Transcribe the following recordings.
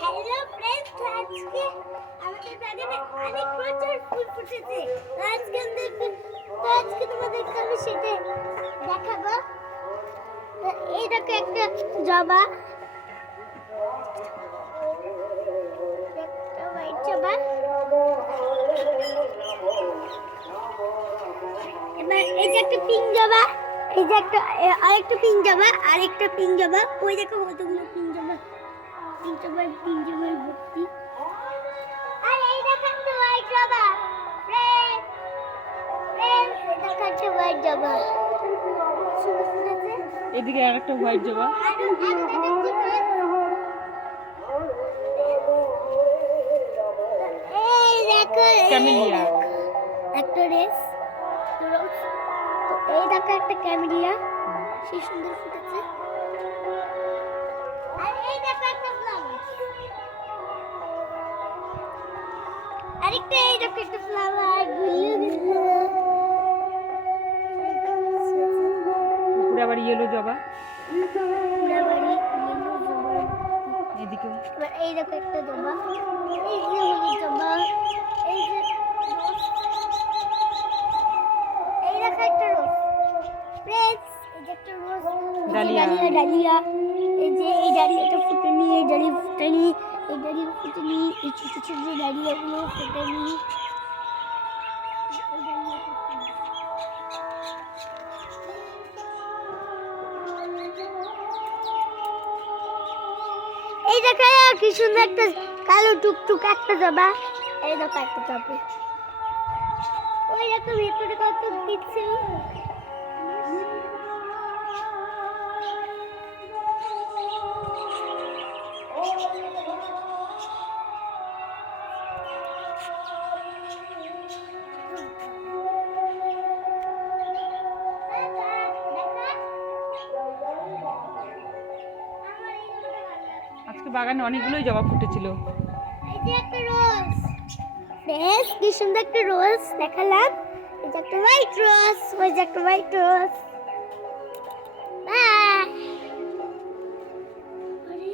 Hello friends, আজকে আমাদের বাগানে অনেক প্রচুর ফুল ফুটেছে। আজকে তোমাদেরকে আমি সেটা দেখাবো। তো এই দেখো একটা জবা, একটা হোয়াইট জবা। এবার এই যে একটা পিঙ্ক জবা, এই যে একটা আরেকটা পিঙ্ক জবা, আরেকটা পিঙ্ক জবা। ওই দেখো কতগুলো পিঙ্ক জবা, পিঙ্ক জবার ভর্তি। আর এই দেখো একটা হোয়াইট জবা। ফ্রেন্ডস, এই দেখো একটা হোয়াইট জবা। সুন্দর ফুটেছে। এদিকে আরেকটা হোয়াইট জবা। এই দেখো ক্যামেলিয়া। একটা রেস, তো এই দেখো একটা ক্যামেলিয়া, সেই সুন্দর ফুটেছে। আর এই দেখো একটা ফ্লাওয়ার, আরেকটা এই দেখো একটা ফ্লাওয়ার উপরে আবার ইয়েলো জবা। এদিকে এই দেখো একটা জবা, এই যে হলুদ জবা, এই যে রোজ, এই দেখো একটা রোজ। ফ্রেন্ডস, এই যে একটা রোজ, ডালিয়া। ডালিয়া, এই যে এই ডালিয়াটা ফুটেনি, এই ডালিয়া ফুটেনি, এই ডালিয়া ফুটেনি, এই ছোট ছোট ডালিয়াগুলো ফুটেনি। এই দেখো কি সুন্দর একটা কালো টুকটুক একটা জবা। এই দেখো একটা জবা, ওই দেখো ভিতরে কত কিছু। আজকে বাগানে অনেকগুলোই জবা ফুটেছিল। এই যে একটা রোজ, বেশ কি সুন্দর একটা রোজ দেখালাম। এই যে একটা হোয়াইট রোজ, ওই যে একটা হোয়াইট রোজ। বাই। আরে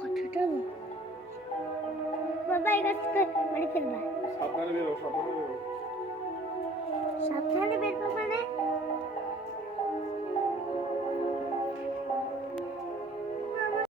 কতটা বাবা, এই গাছটা মারি ফেলবা। সাবধানে বেরো, সাবধানে বেরো। সাবধানে বেরো মানে